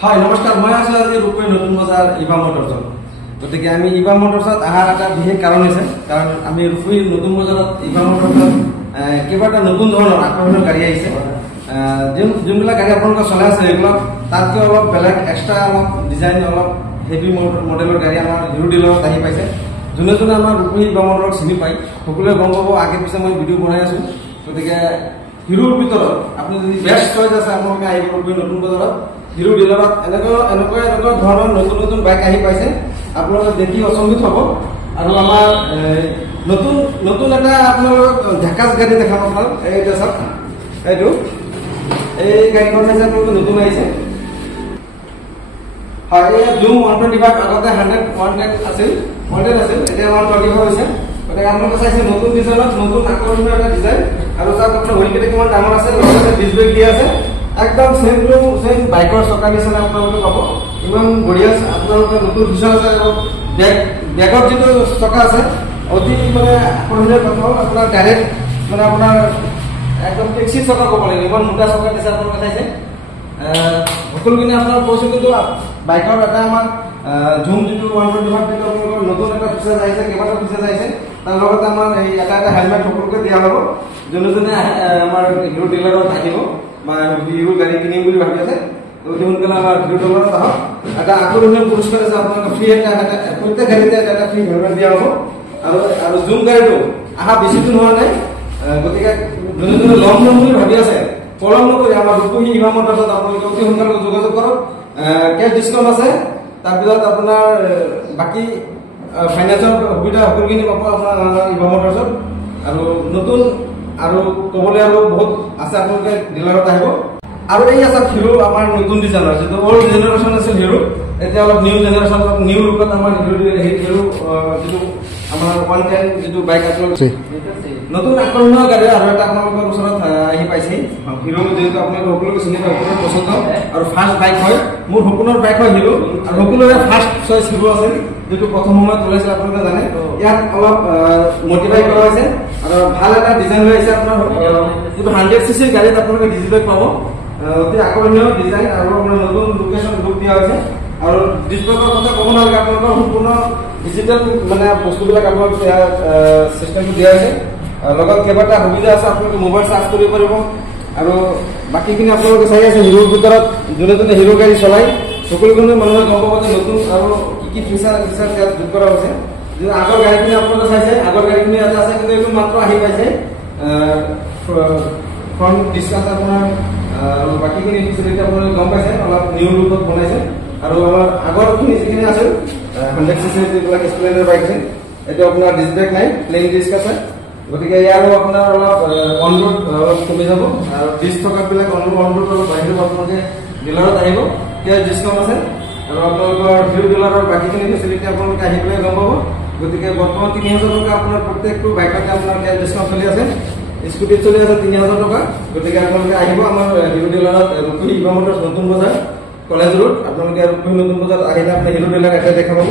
हाय नमस्कार मैं आছো আজি ৰূপপুৰ নতুন বাজাৰ ইভা মোটৰসত গতিকে আমি ইভা মোটৰসত আহাৰ এটা বিশেষ কাৰণ আছে কাৰণ আমি ৰূপপুৰ নতুন বাজাৰত ইভা মোটৰসত কেইবাটা নতুন ধৰণৰ আকৰ্ষণীয় গাড়ী আহিছে যোনবিলাক গাড়ী আপোনালোকে চলাই আছে এগুলো তাতকৈ অলপ বেলেগ এক্সট্ৰা অলপ ডিজাইন অলপ হেভি মডেলৰ গাড়ী আমাৰ হিৰো ডিলাৰত আহি পাইছে যোনে যোনে আমাৰ ৰূপপুৰ ইভা মোটৰক চিনি পায় সকলোৱে গম পাব আগে পিছে মই ভিডিঅ' বনাই আছো গতিকে হিৰোৰ ভিতৰত আপুনি যদি বেষ্ট চইচ আছে আপোনালোকে আহিব ৰূপপুৰ নতুন বাজাৰত হিৰো ডিলাৰত এনেকুৱা ধৰণৰ নতুন নতুন বাইক আহি পাইছে আপোনালোকে দেখি অচম্বিত হ'ব আৰু আমাৰ নতুন এটা আপোনালোকক ঝাকাছ গাড়ী দেখাব ভাল এইটো চাওক এইটো এই গাড়ীখন হৈছে আপোনালোকে নতুন আহিছে হয় এই জুম 125 আগতে 100 আছিল এতিয়া 125 হৈছে গতিকে আপোনালোকে চাইছে নতুন ডিজাইনত নতুন আকৰ্ষণীয় এটা ডিজাইন আৰু চাওক আপোনাৰ হুইলকেইটা কিমান ডাঙৰ আছে লগতে ডিছ ব্ৰেক দিয়া আছে একদম সেম বাইকৰ চকা নিচিনা আপোনালোকে পাব ইমান বঢ়িয়া আপোনালোকে নতুন ফিচাৰ আছে আৰু বেগত যিটো চকা আছে অতি মানে আকৰ্ষণীয় কথা আপোনাৰ ডাইৰেক্ট মানে আপোনাৰ একদম টেক্সি চকা ক'ব লাগে ইমান মোটা চকা দিছে আপোনালোকে চাইছে সকলোখিনি আপোনাৰ কৈছো কিন্তু বাইকৰ এটা আমাৰ জুম যিটো 125 সেইটো আপোনালোকৰ নতুন এটা ফিচাৰ আহিছে কেইবাটা ফিচাৰ আহিছে তাৰ লগতে আমাৰ এই এটা হেলমেট সকলোকে দিয়া হ'ব যোনে যোনে আমাৰ হিৰো ডিলাৰত আহিব হিৰো গাড়ী কিনিম বুলি ভাবি আছে অতি সোনকালে আমাৰ হিৰো ডিলাৰত আহক এটা আকৰ্ষণীয় পুৰস্কাৰ আছে আপোনালোকে ফ্ৰী এটা প্ৰত্যেক গাড়ীতে এটা ফ্ৰী হেলমেট দিয়া হ'ব আৰু জুম গাড়ীটো আহা বেছি দিন হোৱা নাই গতিকে যোনে যোনে লং বুলি ভাবি আছে পলম নকৰি আমাৰ ৰূপপুৰ ইভা মোটৰছত আপোনালোকে অতি সোনকালে যোগাযোগ কৰক কেছ ডিছকাউণ্ট আছে তাৰপিছত আপোনাৰ বাকী ফাইনেন্সৰ সুবিধা সকলোখিনি পাব আপোনাৰ ইভা মোটৰছত আৰু নতুন আৰু ক'বলৈ আৰু বহুত আছে আপোনালোকে ডিলাৰত আহিব আৰু এই আছে হিৰো আমাৰ নতুন ডিজাইনৰ যিটো অল্ড জেনেৰেশ্যন আছিল হিৰো এতিয়া অলপ নিউ জেনেৰেশ্যন নিউ লুকত আমাৰ হিৰো যিটো আমাৰ 110 যিটো বাইক আপোনালোকে নতুন আকৰ্ষণীয় গাড়ী আৰু এটা আপোনালোকৰ ওচৰত আহি পাইছে হিৰো যিহেতু আপোনালোকে সকলোকে চিনি পায় সকলোৰে পচন্দ আৰু ফাৰ্ষ্ট বাইক হয় মোৰ সপোনৰ বাইক হয় হিৰো আৰু সকলোৰে ফাৰ্ষ্ট চইচ হিৰো আছিল যেটো প্ৰথম সময়ত ওলাইছিল আপোনালোকে জানে ইয়াত অলপ মডিফাই কৰা হৈছে আৰু ভাল এটা ডিজাইন হৈ আছে আপোনাৰ যেটো 100 সিসি গাড়ীত আপোনালোকে ডিজিটেল পাব অতি আকৰ্ষণীয় ডিজাইন আৰু আপোনাৰ নতুন লোকেশন লুক দিয়া হৈছে আৰু ডিসপ্লেৰ কথা ক'ব নালাগে আপোনালোকৰ সম্পূৰ্ণ ডিজিটেল মানে বস্তুবিলাক আপোনালোকে সিস্টেমটো দিয়া হৈছে লগত কেইবাটা সুবিধা আছে আপোনালোকে মোবাইল চাৰ্জ কৰিব পাৰিব আৰু বাকিখিনি আপোনালোকে চাই আছে হিৰোৰ ভিতৰত যোনে যোনে হিৰো গাড়ী চলাই সকলোখিনি মানুহে গম পাব যে নতুন আৰু কি ফিচাৰ ইয়াত যোগ কৰা হৈছে যে আগৰ গাড়ীখিনি আপোনালোকে চাইছে আগৰ গাড়ীখিনি ইয়াত আছে কিন্তু এইটো মাত্ৰ আহি পাইছে ফ্ৰণ্ট ডিসকাছ আপোনাৰ আৰু বাকিখিনি ফেচিলিটি আপোনালোকে গম পাইছে অলপ নিউ লুকত বনাইছে আৰু আমাৰ আগৰখিনি যিখিনি আছিল 100 সিসি যিবিলাক স্প্লেণ্ডাৰ বাইক আছে এইটো আপোনাৰ ডিছ ব্ৰেক নাই প্লেইন ডিস্ক আছে গতিকে ইয়াৰো আপোনাৰ অলপ অন ৰোড অলপ কমি যাব আৰু ডিছ থকাবিলাক অন ৰোড অলপ বাহিৰ আপোনালোকে ডিলাৰত আহিব কেছ ডিছকাউণ্ট আছে আৰু আপোনালোকৰ হিৰো ডিলাৰৰ বাকীখিনি ফেচিলিটি আপোনালোকে আহি পেলাই গম পাব গতিকে বৰ্তমান 3000 টকা আপোনাৰ প্ৰত্যেকটো বাইকতে আপোনাৰ কেছ ডিছকাউণ্ট চলি আছে স্কুটিত চলি আছে 3000 টকা গতিকে আপোনালোকে আহিব আমাৰ হিৰো ডিলাৰত ৰূপপুৰ ইভা মোটৰছ নতুন বজাৰ কলেজ ৰোড আপোনালোকে ৰূপপুৰ নতুন বজাৰ আহিলে আপুনি হিৰো ডিলাৰ এটা দেখা পাব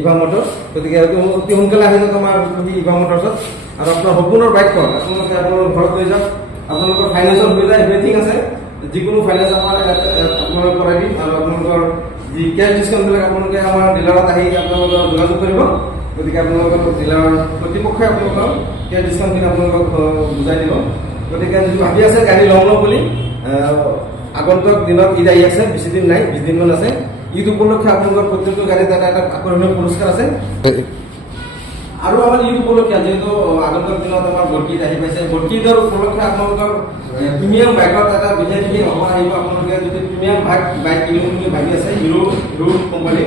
ইভা মোটৰছ গতিকে অতি সোনকালে আহি যাওক আমাৰ ৰূপপুৰ ইভা মোটৰছত আৰু আপোনাৰ সপোনৰ বাইকখন আপোনালোকে আপোনাৰ ঘৰত লৈ যাওক আপোনালোকৰ ফাইনেন্সৰ সুবিধা এভৰিথিং আছে যিকোনো ফাইনেন্স আমাৰ আপোনালোকে কৰাই দিম আৰু আপোনালোকৰ যি কেছ ডিছকাউণ্টবিলাক আপোনালোকে আমাৰ ডিলাৰত আহি আপোনালোকৰ যোগাযোগ কৰিব গতিকে আপোনালোকৰ ডিলাৰৰ কৰ্তৃপক্ষই আপোনালোকৰ কেছ ডিছকাউণ্টখিনি আপোনালোকক বুজাই দিব গতিকে যদি ভাবি আছে গাড়ী লওঁ বুলি আগন্তুক দিনত ঈদ আহি আছে বেছি দিন নাই 20 দিনমান আছে ঈদ উপলক্ষে আপোনালোকৰ প্ৰত্যেকটো গাড়ীত এটা আকৰ্ষণীয় পুৰস্কাৰ আছে আৰু আমাৰ ঈদ উপলক্ষে যেহেতু আগন্তুক দিনত আমাৰ বৰগীত আহি পাইছে বৰগীতৰ উপলক্ষে আপোনালোকৰ প্ৰিমিয়াম বাইকত এটা বিশেষ অফাৰ আহিব আপোনালোকে যদি প্ৰিমিয়াম বাইক কিনিম বুলি ভাবি আছে হিৰো কোম্পানী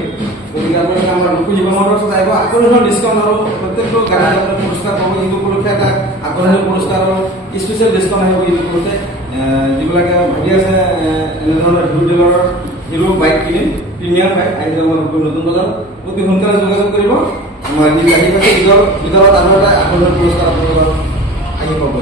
গতিকে আপোনালোকে আমাৰ ৰূপপুৰ ইভা মোটৰছত আহিব আকৰ্ষণীয় ডিছকাউণ্ট আৰু প্ৰত্যেকটো গাড়ীত আপোনালোকে পুৰস্কাৰ পাব ঈদ উপলক্ষে এটা আকৰ্ষণীয় পুৰস্কাৰ আৰু স্পেচিয়েল ডিছকাউণ্ট আহিব ঈদ উপলক্ষে যিবিলাকে ভাবি আছে এনেধৰণৰ হিৰো ডিলাৰৰ হিৰো বাইক কিনিম প্ৰিমিয়াম বাইক আহি যাব ৰূপপুৰ নতুন বজাৰ অতি সোনকালে যোগাযোগ কৰিব আমাৰ ঈদ আহি পাইছে ঈদৰ ভিতৰত আৰু এটা আকৰ্ষণীয় পুৰস্কাৰ আপোনালোকৰ আহি পাব